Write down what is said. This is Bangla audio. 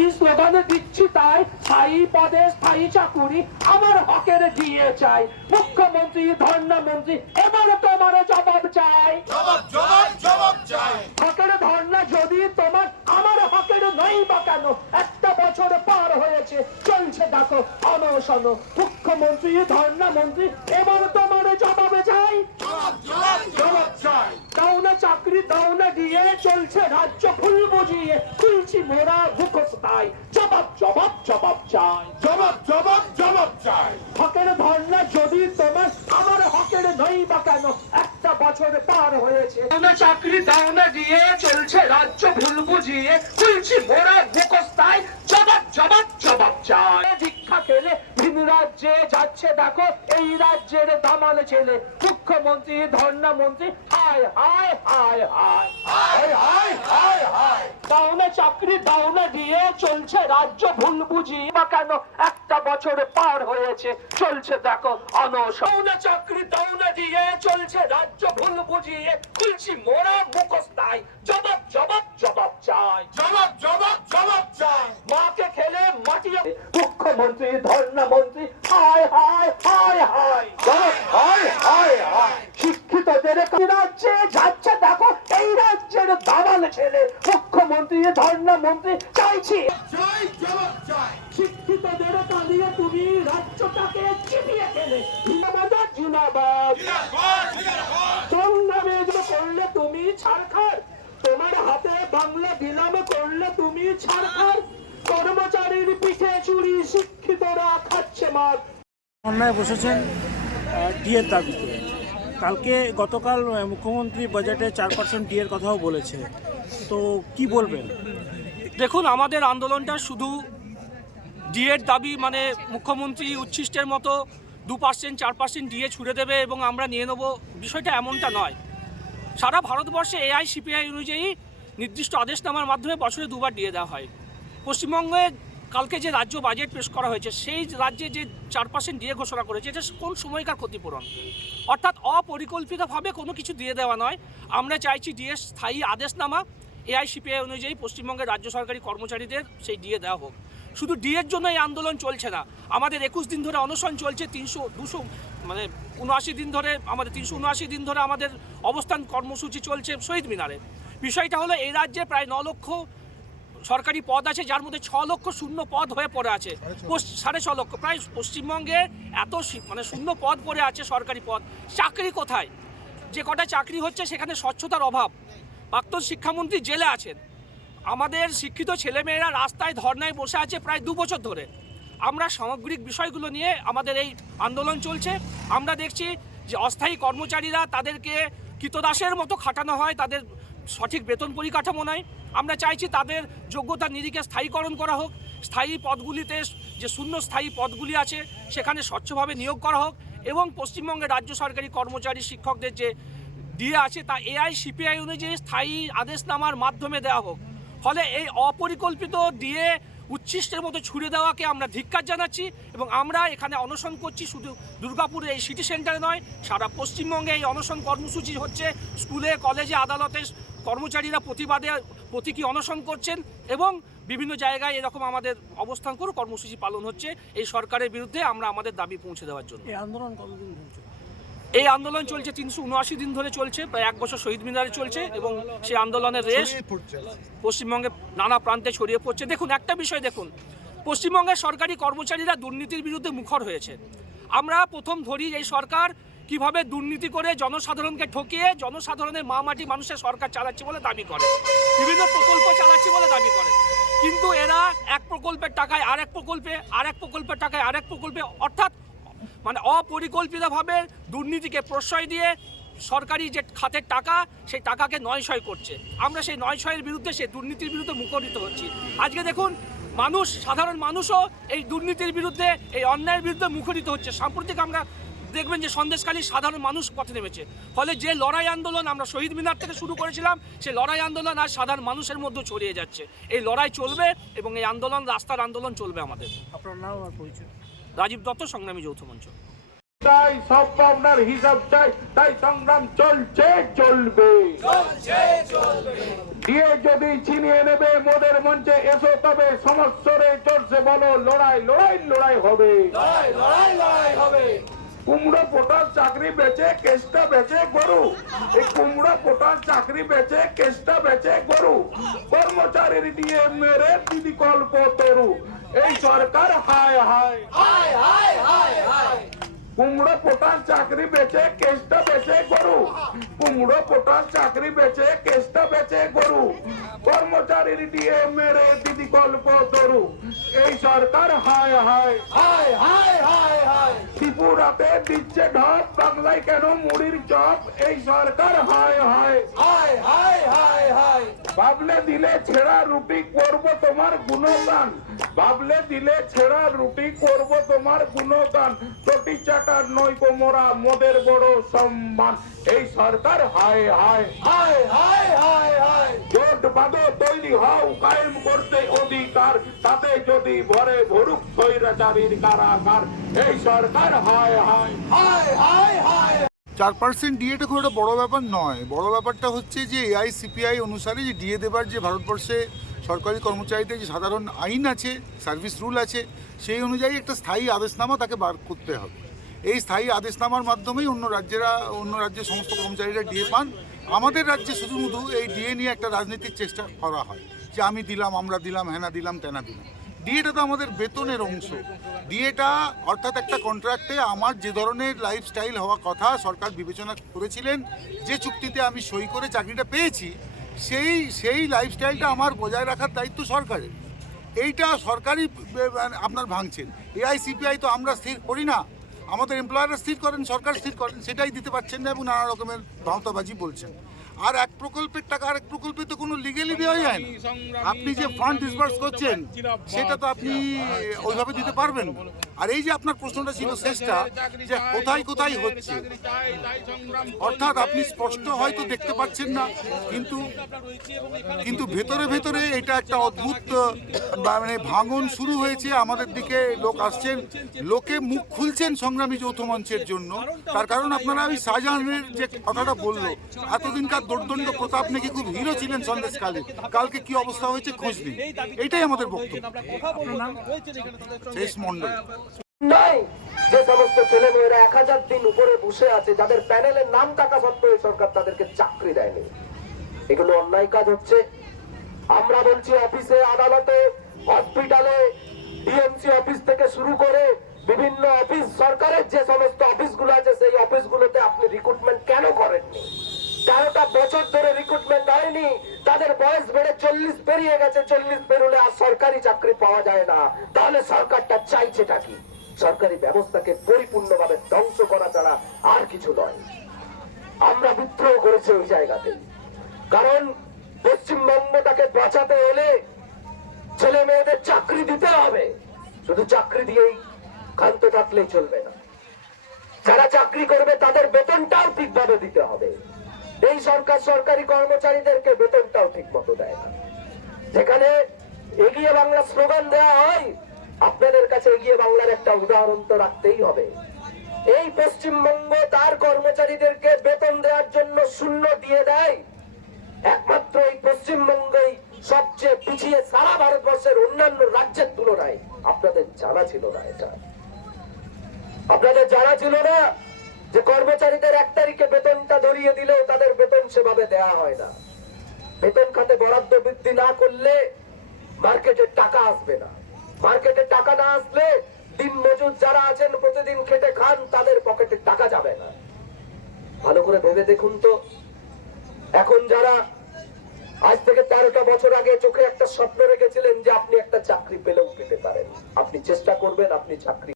এই স্লোগানে দিচ্ছি তাই স্থায়ী পদে স্থায়ী চাকুরি আমার হকের দিয়ে চাই। মুখ্যমন্ত্রী ধর্ণামন্ত্রী এবার তোমার জবাব চাই। হকের ধর্ণা যদি তোমার আমার হকের নই বা কেন? একটা বছর পার হয়েছে চলছে দেখো অনশন। মুখ্যমন্ত্রী ধর্ণামন্ত্রী এবার তোমার জবাবে চাই। দাও না চাকরি দাও না দিয়ে চলছে রাজ্য ফুল বুঝিয়ে খুলছি মোরা মুখোশতাই জবাব জবাব জবাব চাই জবাব জবাব জবাব চাই হকের ধর্ণা যদি তোমার আমার হকের নই বা কেন একটা বছর পার হয়েছে না চাকরি দাও না দিয়ে চলছে রাজ্য ভুল বুঝিয়ে, খুলছি মোরা মুখোশতাই জবাব জবাব জবাব চাই। দীক্ষা খেলে ভিন রাজ্যে যাচ্ছে, দেখো, এই রাজ্যের দামাল ছেলে। মুখ্যমন্ত্রী ধর্ণা মন্ত্রী হায় হায় হায় হায়। হায় হায় হায় হায়। দাও চাকরি দিয়ে চলছে রাজ্য ভুল বুঝি। বা কেন একটা বছর পার হয়েছে চলছে দেখো চাকরি দিয়ে চলছে রাজ্য ভুল বুঝিয়ে খুলছি মোরা জবাব জবাব জবাব চাই। জবাব জবাব জবাব চাই। মাকে খেলে মাটিয়ে মুখ্যমন্ত্রী ধর্ণা মন্ত্রী হায় হায় হায়। হায় হায় হায় হায়। শিক্ষিতদের রাজ্যে যাচ্ছে দেখো এই রাজ্যের দাবাল ছেলে মুখ্যমন্ত্রী ধর্ণা মন্ত্রী চাইছি শিক্ষিতদের তালিয়ে তুমি রাজ্যটাকে চিপিয়ে ফেলে। জিন্দাবাদ জিন্দাবাদ। সংগ্রামে করলে তুমি ছাড়খার তোমার হাতে বাংলা দিলাম করলে তুমি ছাড়খার কর্মচারীর পিঠে চুরি শিক্ষিতরা খাচ্ছে মার। অন্যায় বসেছেন ডিএর দাবিতে। কালকে গতকাল মুখ্যমন্ত্রী বাজেটে চার পার্সেন্ট ডিএর কথাও বলেছে। তো কি বলবেন? দেখুন, আমাদের আন্দোলনটা শুধু ডিএর দাবি মানে মুখ্যমন্ত্রী উচ্ছিষ্টের মতো দু পার্সেন্ট, চার পার্সেন্ট ডিএ ছুড়ে দেবে এবং আমরা নিয়ে নেব, বিষয়টা এমনটা নয়। সারা ভারতবর্ষে এআই, সিপিআই অনুযায়ী নির্দিষ্ট আদেশনামার মাধ্যমে বছরে দুবার ডিএ দেওয়া হয়। পশ্চিমবঙ্গে কালকে যে রাজ্য বাজেট পেশ করা হয়েছে, সেই রাজ্যে যে চার পার্সেন্ট ডিএ ঘোষণা করেছে, এটা কোন সময়কার ক্ষতিপূরণ? অর্থাৎ অপরিকল্পিতভাবে কোনো কিছু দিয়ে দেওয়া নয়। আমরা চাইছি ডিএ স্থায়ী আদেশনামা এআইসিপিআই অনুযায়ী পশ্চিমবঙ্গের রাজ্য সরকারি কর্মচারীদের সেই ডিএ দেওয়া হোক। শুধু ডিএর জন্য এই আন্দোলন চলছে না, আমাদের একুশ দিন ধরে অনশন চলছে, তিনশো, দুশো মানে উনআশি দিন ধরে, আমাদের তিনশো উনআশি দিন ধরে আমাদের অবস্থান কর্মসূচি চলছে শহীদ মিনারে। বিষয়টা হলো এই রাজ্যে প্রায় ন লক্ষ সরকারি পদ আছে যার মধ্যে ছ লক্ষ শূন্য পদ হয়ে পড়ে আছে। সাড়ে ছ লক্ষ। প্রায় পশ্চিমবঙ্গে এত মানে শূন্য পদ পড়ে আছে সরকারি পদ। চাকরি কোথায়? যে কটা চাকরি হচ্ছে সেখানে স্বচ্ছতার অভাব। প্রাক্তন শিক্ষামন্ত্রী জেলে আছেন। আমাদের শিক্ষিত ছেলেমেয়েরা রাস্তায় ধর্নায় বসে আছে প্রায় দু বছর ধরে। আমরা সামগ্রিক বিষয়গুলো নিয়ে আমাদের এই আন্দোলন চলছে। আমরা দেখছি যে অস্থায়ী কর্মচারীরা তাদেরকে কৃতদাসের মতো খাটানো হয় তাদের সঠিক বেতন পরিকাঠামো নয় আমরা চাইছি তাদের যোগ্যতার নিরিখে স্থায়ীকরণ করা হোক, স্থায়ী পদগুলিতে যে শূন্য স্থায়ী পদগুলি আছে, সেখানে স্বচ্ছভাবে নিয়োগ করা হোক এবং পশ্চিমবঙ্গের রাজ্য সরকারি কর্মচারী শিক্ষকদের যে দিয়ে আছে তা এআই, সিপিআই অনুযায়ী স্থায়ী আদেশনামার মাধ্যমে দেওয়া হোক। ফলে এই অপরিকল্পিত দিয়ে উচ্ছিষ্টের মতো ছুড়ে দেওয়াকে আমরা ধিক্কার জানাচ্ছি এবং আমরা এখানে অনশন করছি শুধু দুর্গাপুরে এই সিটি সেন্টারে নয়, সারা পশ্চিমবঙ্গে এই অনশন কর্মসূচি হচ্ছে। স্কুলে, কলেজে, আদালতে কর্মচারীরা প্রতিবাদে প্রতীকী অনশন করছেন এবং বিভিন্ন জায়গায় এরকম আমাদের অবস্থান করে কর্মসূচি পালন হচ্ছে এই সরকারের বিরুদ্ধে আমরা আমাদের দাবি পৌঁছে দেওয়ার জন্য। এই আন্দোলন কতদিন চলছে? এই আন্দোলন চলছে তিনশো উনআশি দিন ধরে চলছে প্রায় এক বছর শহীদ মিনারে চলছে এবং সেই আন্দোলনের রেশ পশ্চিমবঙ্গে নানা প্রান্তে ছড়িয়ে পড়ছে। দেখুন একটা বিষয় দেখুন পশ্চিমবঙ্গের সরকারি কর্মচারীরা দুর্নীতির বিরুদ্ধে মুখর হয়েছে। আমরা প্রথম ধরি এই সরকার কীভাবে দুর্নীতি করে জনসাধারণকে ঠকিয়ে জনসাধারণের মা মাটি মানুষের সরকার চালাচ্ছে বলে দাবি করে। বিভিন্ন প্রকল্প চালাচ্ছে বলে দাবি করে। কিন্তু এরা এক প্রকল্পের টাকায় আরেক প্রকল্পে, আরেক প্রকল্পের টাকায় আরেক প্রকল্পে অর্থাৎ মানে অপরিকল্পিতভাবে দুর্নীতিকে প্রশ্রয় দিয়ে সরকারি যে খাতের টাকা, সেই টাকাকে নয়শয় করছে। আমরা সেই নয়শয়ের বিরুদ্ধে, সেই দুর্নীতির বিরুদ্ধে মুখরিত হচ্ছি। আজকে দেখুন, মানুষ, সাধারণ মানুষও এই দুর্নীতির বিরুদ্ধে, এই অন্যায়ের বিরুদ্ধে মুখরিত হচ্ছে। সাম্প্রতিক আমরা দেখবেন যে সন্দেশকালী সাধারণ মানুষ পথে নেমেছে। ফলে যে লড়াই আন্দোলন আমরা শহীদ মিনার থেকে শুরু করেছিলাম সেই লড়াই আন্দোলন আজ সাধারণ মানুষের মধ্যে ছড়িয়ে যাচ্ছে। এই লড়াই চলবে এবং এই আন্দোলন রাস্তার আন্দোলন চলবে আমাদের। আপনার নাম আর পরিচয়? রাজীব দত্ত সংগ্রামী যৌথ মঞ্চ। তাই সব পাবনার হিসাব চাই তাই সংগ্রাম চলছে চলবে। দিয়ে যদি ছিনিয়ে নেবে মোদের মঞ্চে এসো তবে সমস্যরে চলছে বলো লড়াই লড়াই লড়াই হবে। লড়াই লড়াই লড়াই হবে। কুমড়ো পোটার চাকরি বেচে কেসটা বেচে গরু। এই কুমড়ো পোটার চাকরি বেচে কেসটা বেচে গরু। কর্মচারীর দিয়ে মেরে দিদি কল্প তরু। এই সরকার হায় হায়। হায় হায় হায় হায়। কুমড়ো পোটার চাকরি বেচে কেসটা বেচে গরু। কুমড়ো পোটার চাকরি বেচে কেসটা বেচে গরু। কর্মচারীর দিয়ে মেরে দিদি কল্প তরু এই সরকার হায় হায় হায় হায় হায় হায়। ত্রিপুরাতে দিচ্ছে ঢপ, বাংলায় কেন মুড়ির চপ? এই সরকার হায় হায় হায় হায় হায় হায়। বাবলে দিলে ছেঁড়া রুটি করব তোমার গুণগান। বাবলে দিলে ছেঁড়া রুটি করব তোমার গুণগান। চটি চাটার নয় কোমরা মোদের বড় সম্মান। এই সরকার হায় হায় হায় হায় হায় হায়। জোট বাঁধো, তৈরি হও, কায়েম করতে অধিকার। তাতে যদি ভরে ভরুক স্বৈরাচারীর কারাগার। এই সরকার হায় হায় হায় হায় হায়। চার পার্সেন্ট ডিএটা খুব একটা বড় ব্যাপার নয়। বড় ব্যাপারটা হচ্ছে যে এআই, সিপিআই অনুসারে যে ডিএ দেবার যে ভারতবর্ষে সরকারি কর্মচারীদের যে সাধারণ আইন আছে, সার্ভিস রুল আছে, সেই অনুযায়ী একটা স্থায়ী আদেশনামা তাকে বার করতে হবে। এই স্থায়ী আদেশনামার মাধ্যমেই অন্য রাজ্যেরা, অন্য রাজ্যের সমস্ত কর্মচারীরা ডিএ পান। আমাদের রাজ্যে শুধু শুধু এই ডিএ নিয়ে একটা রাজনীতির চেষ্টা করা হয়, যে আমি দিলাম, আমরা দিলাম হ্যানা দিলাম তেনা দিলাম। ডিএটা তো আমাদের বেতনের অংশ। ডিএটা অর্থাৎ একটা কন্ট্রাক্টে আমার যে ধরনের লাইফস্টাইল হওয়া কথা সরকার বিবেচনা করেছিলেন, যে চুক্তিতে আমি সই করে চাকরিটা পেয়েছি সেই সেই লাইফস্টাইলটা আমার বজায় রাখার দায়িত্ব সরকারের। এইটা সরকারই মানে আপনার ভাঙছেন। এআই, সিপিআই তো আমরা স্থির করি না। আমাদের এমপ্লয়াররা স্থির করেন, সরকার স্থির করেন, সেটাই দিতে পারছেন না এবং নানা রকমের ভাওতাবাজি বলছেন। আর এক প্রকল্পের টাকা আর এক প্রকল্পে তো কোনো লিগেলি দেওয়া যায় না। আপনি যে ফান্ড ডিসবার্স করছেন সেটা তো আপনি ওইভাবে দিতে পারবেন। আর এই যে আপনার প্রশ্নটা ছিল শেষটা যে কোথায় কোথায় হচ্ছে? অর্থাৎ আপনি স্পষ্ট হয়তো দেখতে পাচ্ছেন না কিন্তু কিন্তু ভেতরে ভেতরে এটা একটা অদ্ভুত মানে ভাঙন শুরু হয়েছে। আমাদের দিকে লোক আসছেন লোকে মুখ খুলছেন সংগ্রামী যৌথ মঞ্চের জন্য। তার কারণ আপনারা ওই শাহজাহানের যে কথাটা বলল এতদিনকার দোর্দণ্ড প্রতাপ নাকি খুব হিরো ছিলেন সন্দেশকালে? কালকে কি অবস্থা হয়েছে খোঁজ নেই এইটাই আমাদের বক্তব্য। শেষ মণ্ডল। নাই। যে সমস্ত ছেলে মেয়েরা এক হাজার দিন উপরে বসে আছে যাদের প্যানেলের নাম থাকা সত্ত্বেও সরকার তাদেরকে চাকরি দেয়নি। এগুলো অন্যায় কাজ হচ্ছে। আমরা বলছি অফিসে আদালতে হসপিটালে ডিএমসি অফিস থেকে শুরু করে বিভিন্ন অফিস সরকারের যে সমস্ত অফিসগুলো আছে চল্লিশ পেরিয়ে গেছে, চল্লিশ পেরোলে আর সরকারি চাকরি পাওয়া যায় না। তাহলে সরকারটা চাইছেটা কি? সরকারি ব্যবস্থাকে পরিপূর্ণভাবে ধ্বংস করা ছাড়া আর কিছু নয়। আমরা বিদ্রোহ করেছি ওই জায়গাতে। কারণ পশ্চিমবঙ্গটাকে বাঁচাতে হলে ছেলে মেয়েদের চাকরি দিতে হবে। শুধু চাকরি দিয়েই ক্ষান্ত থাকলেই চলবে না। যারা চাকরি করবে তাদের বেতনটাও ঠিকভাবে দিতে হবে। এই সরকার সরকারি কর্মচারীদেরকে বেতনটাও ঠিক মতো দেয় না। যেখানে এগিয়ে বাংলা স্লোগান দেওয়া হয়, আপনাদের কাছে এগিয়ে বাংলার একটা উদাহরণ তো রাখতেই হবে। এই পশ্চিমবঙ্গ তার কর্মচারীদেরকে বেতন দেওয়ার জন্য শূন্য দিয়ে দেয়। একমাত্র এই পশ্চিমবঙ্গই সবচেয়ে পিছিয়ে সারা ভারতবর্ষের অন্যান্য রাজ্যের তুলনায়। আপনাদের জানা ছিল না এটা। আপনাদের জানা ছিল না যে কর্মচারীদের এক তারিখে বেতনটা ধরিয়ে দিলেও তাদের বেতন সেভাবে দেয়া হয় না। বেতন খাতে বরাদ্দ বৃদ্ধি না করলে মার্কেটের টাকা আসবে না। মার্কেটে টাকা না আসলে দিন মজুর যারা আছেন প্রতিদিন খেটে খান, তাদের পকেটে টাকা যাবে না। ভালো করে ভেবে দেখুন তো, এখন যারা আজ থেকে তেরোটা বছর আগে চোখে একটা স্বপ্ন রেখেছিলেন যে আপনি একটা চাকরি পেলেও পেতে পারেন। আপনি চেষ্টা করবেন, আপনি চাকরি